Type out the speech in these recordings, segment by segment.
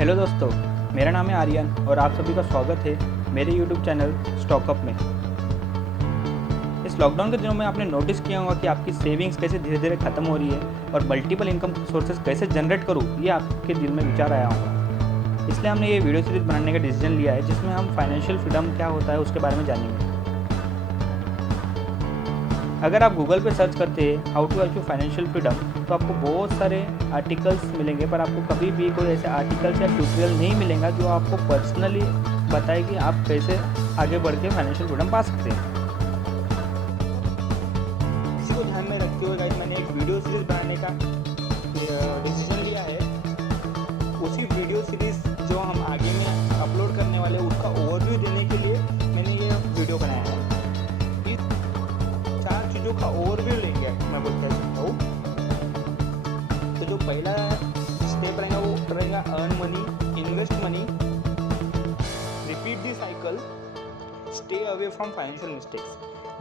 Hello दोस्तों, मेरा नाम है आर्यन और आप सभी का स्वागत है मेरे यूट्यूब चैनल स्टॉकअप में। इस लॉकडाउन के दिनों में आपने नोटिस किया होगा कि आपकी सेविंग्स कैसे धीरे धीरे ख़त्म हो रही है और मल्टीपल इनकम सोर्सेज कैसे जनरेट करूँ, ये आपके दिल में विचार आया होगा। इसलिए हमने ये वीडियो सीरीज बनाने का डिसीजन लिया है जिसमें हम फाइनेंशियल फ्रीडम क्या होता है उसके बारे में जानेंगे। अगर आप गूगल पे सर्च करते हैं how to achieve financial freedom तो आपको बहुत सारे आर्टिकल्स मिलेंगे, पर आपको कभी भी कोई ऐसे आर्टिकल्स या ट्यूटोरियल नहीं मिलेगा जो आपको पर्सनली बताए कि आप कैसे आगे बढ़ के फाइनेंशियल फ्रीडम पा सकते हैं। इसी को ध्यान में रखते हुए गाइस मैंने एक वीडियो सीरीज बनाने का डिसीजन लिया है। उसी वीडियो सीरीज जो हम आगे में अपलोड करने वाले हैं उसका ओवरव्यू देने के लिए मैंने ये वीडियो बनाया है। चीज़ों का ओवरव्यू लेंगे मैं बोल सकता हूँ। तो जो पहला स्टेप रहेगा वो रहेगा earn money, invest money, repeat the cycle, stay away from financial mistakes.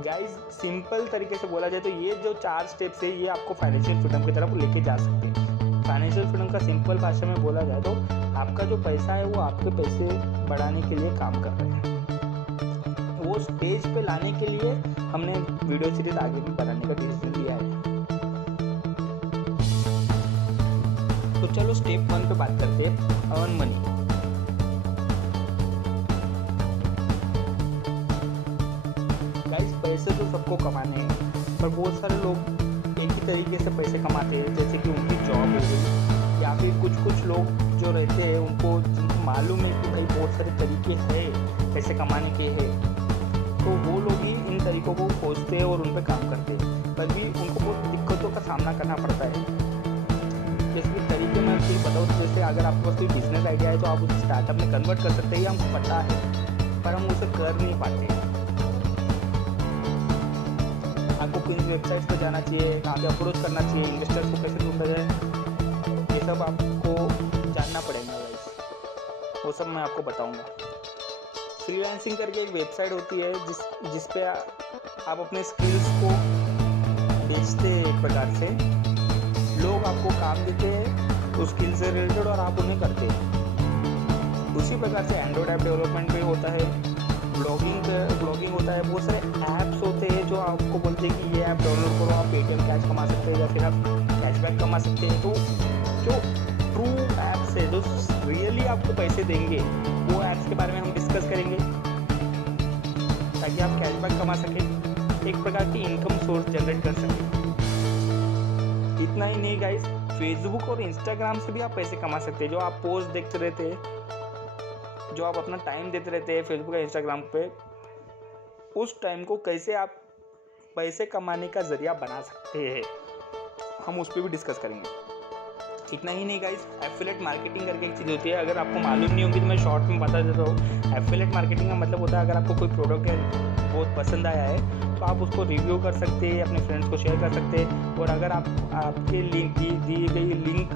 Guys simple तरीके से बोला जाए तो ये जो 4 स्टेप्स है ये आपको फाइनेंशियल फ्रीडम की तरफ लेके जा सकते हैं। फाइनेंशियल फ्रीडम का सिंपल भाषा में बोला जाए तो आपका जो पैसा है वो आपके पैसे बढ़ाने के लिए काम कर रहे हैं। वो स्टेज पे लाने के लिए हमने वीडियो सीरीज आगे भी बनाने का डिसीजन लिया है। तो चलो स्टेप 1 पे बात करते हैं, अर्न मनी। गाइस पैसे तो सबको कमाने हैं, पर बहुत सारे लोग एक ही तरीके से पैसे कमाते हैं, जैसे कि उनकी जॉब हो गई या फिर कुछ लोग जो रहते हैं जिनको मालूम है कि भाई बहुत सारे तरीके हैं पैसे कमाने के हैं, तो वो लोग ही इन तरीकों को खोजते हैं और उन पर काम करते हैं, पर भी उनको बहुत दिक्कतों का सामना करना पड़ता है। जैसे कि तरीके मैं आपको बताऊँ, जैसे अगर आपके पास कोई बिजनेस आइडिया है तो आप उसे स्टार्टअप में कन्वर्ट कर सकते हैं, ये हमको पता है, पर हम उसे कर नहीं पाते। आपको किन वेबसाइट्स पर जाना चाहिए, कहाँ पे अप्रोच करना चाहिए, इन्वेस्टर्स को कैसे ढूंढा जाए, ये सब आपको जानना पड़ेगा गाइस। वो सब मैं आपको बताऊँगा। फ्रीलांसिंग करके एक वेबसाइट होती है जिस पे आप अपने स्किल्स को बेचते हैं। एक प्रकार से लोग आपको काम देते हैं उस स्किल से रिलेटेड और आप उन्हें करते हैं। उसी प्रकार से एंड्रॉयड ऐप डेवलपमेंट भी होता है, ब्लॉगिंग होता है, बहुत सारे ऐप्स होते हैं जो आपको बोलते हैं कि ये ऐप डाउनलोड करो, आप पेटीएम कैश कमा सकते हैं या फिर आप कैशबैक कमा सकते हैं। तो जो ट्रू ऐप्स है जो रियली आपको पैसे देंगे वो ऐप्स के बारे में हम डिस्कस करेंगे ताकि आप कैशबैक कमा सकें, एक प्रकार की इनकम सोर्स जनरेट कर सकें। इतना ही नहीं गाइस, फेसबुक और इंस्टाग्राम से भी आप पैसे कमा सकते हैं। जो आप पोस्ट देखते रहते हैं, जो आप अपना टाइम देते रहते हैं फेसबुक या इंस्टाग्राम पे, उस टाइम को कैसे आप पैसे कमाने का जरिया बना सकते हैं, हम उस पर भी डिस्कस करेंगे। इतना ही नहीं गाइस, एफिलिएट मार्केटिंग करके एक चीज़ होती है, अगर आपको मालूम नहीं होगी तो मैं शॉर्ट में बता देता हूँ। एफिलिएट मार्केटिंग का मतलब होता है अगर आपको कोई प्रोडक्ट बहुत पसंद आया है तो आप उसको रिव्यू कर सकते हैं, अपने फ्रेंड्स को शेयर कर सकते हैं, और अगर आपके लिंक दी गई लिंक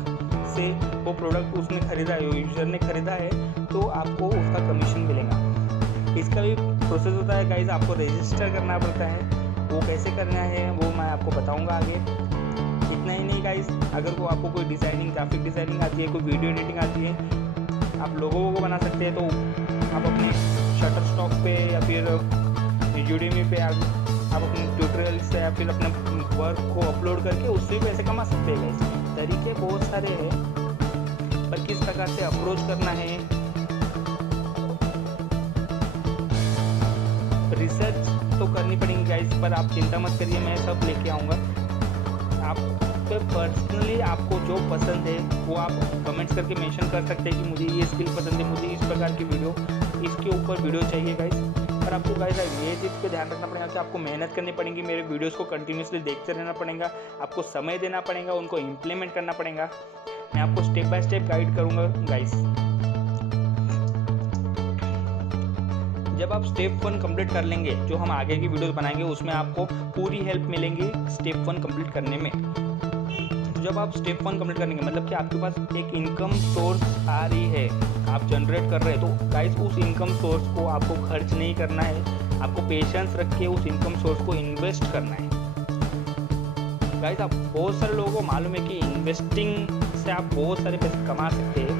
से वो प्रोडक्ट उसने खरीदा है, यूजर ने खरीदा है, तो आपको उसका कमीशन मिलेगा। इसका भी प्रोसेस होता है गाइस, आपको रजिस्टर करना पड़ता है। वो कैसे करना है वो मैं आपको बताऊँगा आगे। इतना ही नहीं गाइस, अगर वो आपको कोई डिज़ाइनिंग, ग्राफिक डिज़ाइनिंग आती है, कोई वीडियो एडिटिंग आती है, आप लोगों को बना सकते हैं, तो आप अपने शटरस्टॉक पे या फिर यूडेमी पे आप अपने ट्यूटोरियल से या फिर अपने वर्क को अपलोड करके उससे भी पैसे कमा सकते हैं गाइस। तरीके बहुत सारे हैं, पर किस प्रकार से अप्रोच करना है, रिसर्च तो करनी पड़ेगी गाइस, पर आप चिंता मत करिए, मैं सब लेके आऊँगा। आप पर्सनली आपको जो पसंद है वो आप कमेंट्स करके मेंशन कर सकते हैं कि मुझे ये स्किल पसंद है, मुझे इस प्रकार की वीडियो, इसके ऊपर वीडियो चाहिए गाइस। पर आपको गाइस ये चीज़ पे ध्यान रखना पड़ेगा कि आपको मेहनत करनी पड़ेगी, मेरे वीडियोस को कंटिन्यूसली देखते रहना पड़ेगा, आपको समय देना पड़ेगा, उनको इम्प्लीमेंट करना पड़ेगा। मैं आपको स्टेप बाय स्टेप गाइड करूँगा गाइस। जब आप स्टेप 1 कंप्लीट कर लेंगे, जो हम आगे की वीडियोस बनाएंगे उसमें आपको पूरी हेल्प मिलेंगी स्टेप 1 कंप्लीट करने में। जब आप स्टेप 1 कंप्लीट करेंगे मतलब कि आपके पास एक इनकम सोर्स आ रही है, आप जनरेट कर रहे हैं, तो गाइस उस इनकम सोर्स को आपको खर्च नहीं करना है, आपको पेशेंस रख के उस इनकम सोर्स को इन्वेस्ट करना है। गाइस आप बहुत सारे लोगों को मालूम है कि इन्वेस्टिंग से आप बहुत सारे पैसे कमा सकते हैं,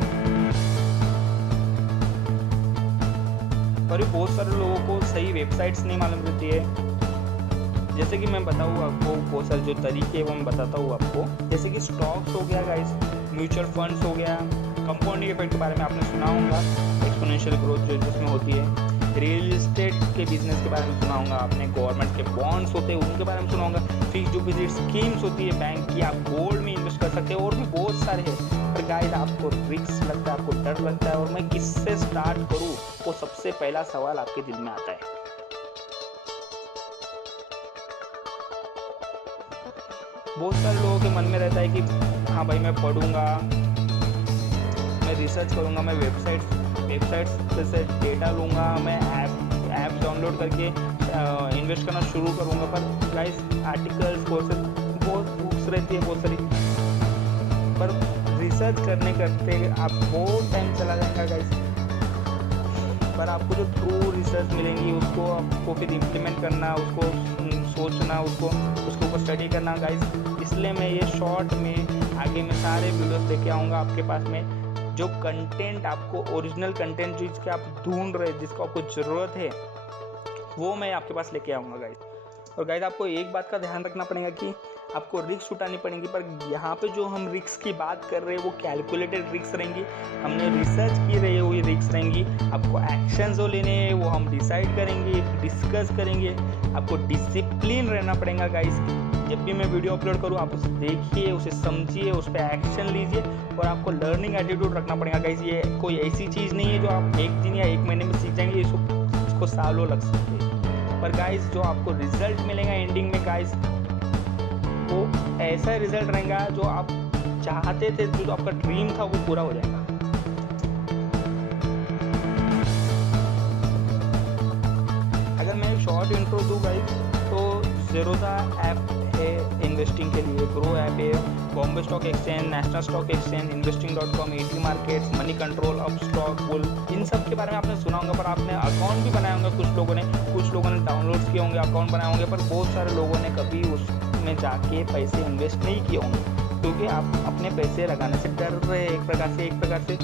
और भी बहुत सारे लोगों को सही वेबसाइट्स नहीं मालूम रहती है। जैसे कि मैं बताऊँ आपको बहुत सारे जो तरीके हैं वो मैं बताता हूँ आपको। जैसे कि स्टॉक्स हो गया गाइस, म्यूचुअल फंड्स हो गया, कंपाउंडिंग इफेक्ट के बारे में आपने सुना होगा, एक्सपोनेंशियल ग्रोथ जो जिसमें होती है, रियल इस्टेट के बिजनेस के बारे में सुना होगा आपने, गवर्नमेंट के बॉन्ड्स होते हैं उनके बारे में सुना होगा, फिक्स डिपॉजिट स्कीम्स होती है बैंक की, आप गोल्ड में इन्वेस्ट कर सकते हैं, और भी बहुत सारे हैं। पर गाइस आपको रिस्क लगता है, आपको डर लगता है और मैं किससे स्टार्ट करूँ, वो सबसे पहला सवाल आपके दिल में आता है। बहुत सारे लोगों के मन में रहता है कि हाँ भाई मैं पढ़ूंगा, मैं रिसर्च करूंगा, मैं वेबसाइट्स से डेटा लूँगा, मैं ऐप डाउनलोड करके इन्वेस्ट करना शुरू करूँगा। पर गाइस आर्टिकल्स कोर्सेज बहुत बुक्स रहती है बहुत सारी, पर रिसर्च करते आप बहुत टाइम चला जाएगा गाइस। पर आपको जो ट्रू रिसर्च मिलेंगी उसको आपको फिर इम्प्लीमेंट करना, उसको सोचना, उसके ऊपर स्टडी करना गाइस। इसलिए मैं ये शॉर्ट में आगे मैं सारे वीडियोस लेके आऊँगा आपके पास में, जो कंटेंट आपको ओरिजिनल कंटेंट जिसके आप ढूंढ रहे, जिसको आपको ज़रूरत है, वो मैं आपके पास लेके आऊँगा गाइस। और गाइस आपको एक बात का ध्यान रखना पड़ेगा कि आपको रिस्क उठानी पड़ेगी, पर यहाँ पे जो हम रिस्क की बात कर रहे हैं वो कैलकुलेटेड रिस्क रहेंगी, हमने रिसर्च की रही हुई रिस्क रहेंगी। आपको एक्शन जो लेने हैं वो हम डिसाइड करेंगे, डिस्कस करेंगे। आपको डिसिप्लिन रहना पड़ेगा गाइस। जब भी मैं वीडियो अपलोड करूँ आप उसे देखिए, उसे समझिए, उस पर एक्शन लीजिए, और आपको लर्निंग एटीट्यूड रखना पड़ेगा गाइस। ये कोई ऐसी चीज़ नहीं है जो आप एक दिन या एक महीने में सीख जाएंगे, इसको सालों लग सकते हैं। पर गाइस जो आपको रिजल्ट मिलेगा एंडिंग में गाइस, वो ऐसा रिजल्ट रहेगा जो आप चाहते थे, जो आपका ड्रीम था वो पूरा हो जाएगा। अगर मैं एक शॉर्ट इंट्रो दूँ गाइस, तो ज़ेरोधा ऐप है इन्वेस्टिंग के लिए, ग्रो ऐप है, Bombay stock exchange, national stock exchange, investing.com, ET markets, money control, Upstox, bull, इन सब के बारे में आपने सुना होगा। पर आपने अकाउंट भी बनाए होंगे, कुछ लोगों ने डाउनलोड किए होंगे, अकाउंट बनाए होंगे, पर बहुत सारे लोगों ने कभी उसमें जाके पैसे इन्वेस्ट नहीं किए होंगे, क्योंकि आप अपने पैसे लगाने से डर रहे। एक प्रकार से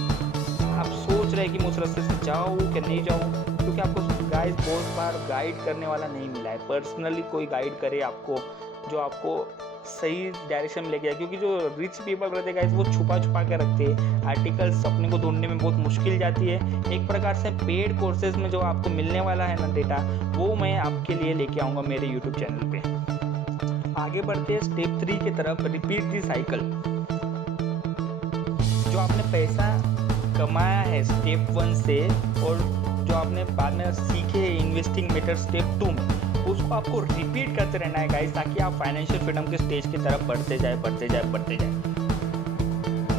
आप सोच रहे कि मैं उस रास्ते से जाऊँ कि नहीं जाऊँ, क्योंकि आपको गाइस बहुत बार गाइड करने वाला नहीं मिला है। पर्सनली कोई गाइड करे आपको, जो आपको सही डायरेक्शन में ले गया। क्योंकि जो रिच पीपल रहते हैं गाइस, वो छुपा के रखते हैं आर्टिकल्स, अपने को ढूंढने में बहुत मुश्किल जाती है। एक प्रकार से पेड कोर्सेज में जो आपको मिलने वाला है ना डेटा, वो मैं आपके लिए लेके आऊँगा मेरे यूट्यूब चैनल पे। आगे बढ़ते हैं स्टेप 3 की तरफ, रिपीट दी साइकिल। जो आपने पैसा कमाया है स्टेप 1 से, और जो आपने बाद में सीखे इन्वेस्टिंग मेथड स्टेप 2 में, उसको आपको रिपीट करते रहना है गाइस, ताकि आप फाइनेंशियल फ्रीडम के स्टेज की तरफ बढ़ते जाए।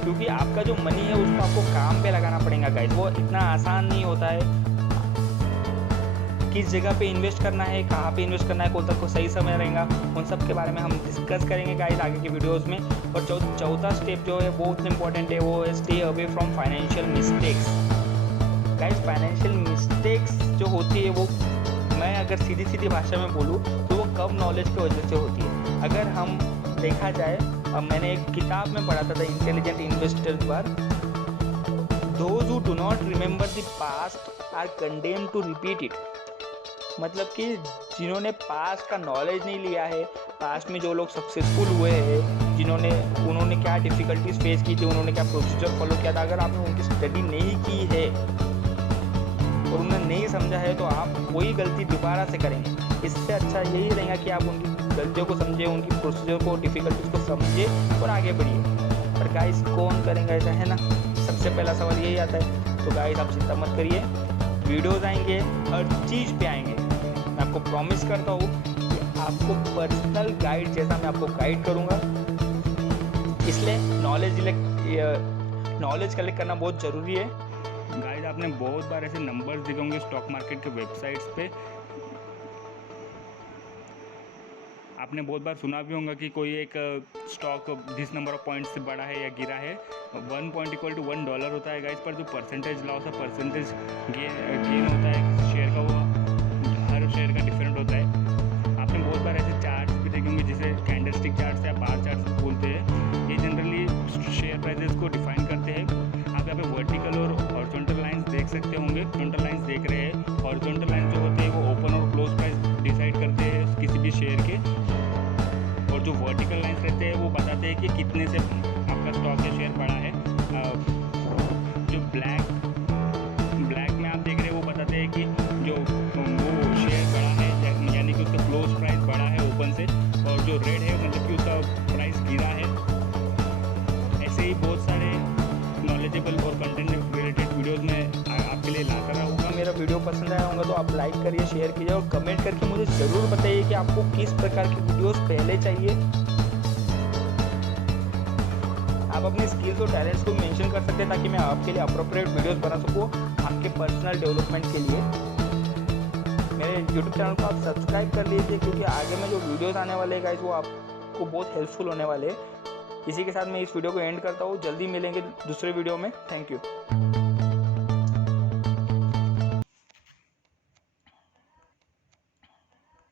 क्योंकि आपका जो मनी है उसको आपको काम पे लगाना पड़ेगा गाइस। वो इतना आसान नहीं होता है। किस जगह पे इन्वेस्ट करना है, कहाँ पे इन्वेस्ट करना है, कौन सा सही समय रहेगा, उन सब के बारे में हम डिस्कस करेंगे गाइस आगे के वीडियोस में। और चौथा स्टेप जो है बहुत इंपॉर्टेंट है, वो है stay away from financial mistakes. Guys financial mistakes जो होती है, वो मैं अगर सीधी भाषा में बोलूँ तो वो कम नॉलेज की वजह से होती है। अगर हम देखा जाए, अब मैंने एक किताब में पढ़ा था, द इंटेलिजेंट इन्वेस्टर पर, those who do not remember the past are condemned to repeat it. मतलब कि जिन्होंने पास्ट का नॉलेज नहीं लिया है, पास्ट में जो लोग सक्सेसफुल हुए हैं, उन्होंने क्या डिफ़िकल्टीज फेस की थी, उन्होंने क्या प्रोसीजर फॉलो किया था, अगर आपने उनकी स्टडी नहीं की है और उन्हें नहीं समझा है, तो आप वही गलती दोबारा से करेंगे। इससे अच्छा यही रहेगा कि आप उनकी गलतियों को समझे, उनकी प्रोसीजर को, डिफ़िकल्टीज को समझे और आगे बढ़िए। पर गाइस कौन करेंगे ऐसा, है ना? सबसे पहला सवाल यही आता है। तो गाइस आप चिंता मत करिए, वीडियोज़ आएंगे, हर चीज़ पे आएंगे। मैं आपको प्रॉमिस करता हूँ कि आपको पर्सनल गाइड जैसा मैं आपको गाइड करूँगा। इसलिए नॉलेज कलेक्ट करना बहुत ज़रूरी है। गाइस आपने बहुत बार ऐसे नंबर्स देखे होंगे स्टॉक मार्केट के वेबसाइट्स पे। आपने बहुत बार सुना भी होगा कि कोई एक स्टॉक जिस नंबर ऑफ पॉइंट्स से बढ़ा है या गिरा है, 1 पॉइंट इक्वल टू $1 होता है गाइस। पर जो परसेंटेज लॉस है, परसेंटेज गेन होता है किसी शेयर का, वो हर शेयर का डिफरेंट होता है। आपने बहुत बार ऐसे चार्ट्स भी देखे होंगे जिसे कैंडलस्टिक चार्ट्स या बार चार्ट्स बोलते हैं। ये जनरली शेयर प्राइसेस को डिफाइन करते हैं। आप यहाँ पे वर्टिकल और हॉरिजॉन्टल लाइंस देख सकते होंगे। हॉरिजॉन्टल लाइंस देख रहे हैं, हॉरिजॉन्टल लाइक करिए, शेयर कीजिए और कमेंट करके मुझे ज़रूर बताइए कि आपको किस प्रकार की वीडियोस पहले चाहिए। आप अपने स्किल्स और टैलेंट्स को मेंशन कर सकते हैं ताकि मैं आपके लिए अप्रोप्रिएट वीडियोस बना सकूँ आपके पर्सनल डेवलपमेंट के लिए। मेरे यूट्यूब चैनल को आप सब्सक्राइब कर लीजिए क्योंकि आगे में जो वीडियोस आने वाले हैं गाइस वो आपको बहुत हेल्पफुल होने वाले हैं। इसी के साथ मैं इस वीडियो को एंड करता हूँ। जल्दी मिलेंगे दूसरे वीडियो में। Thank you.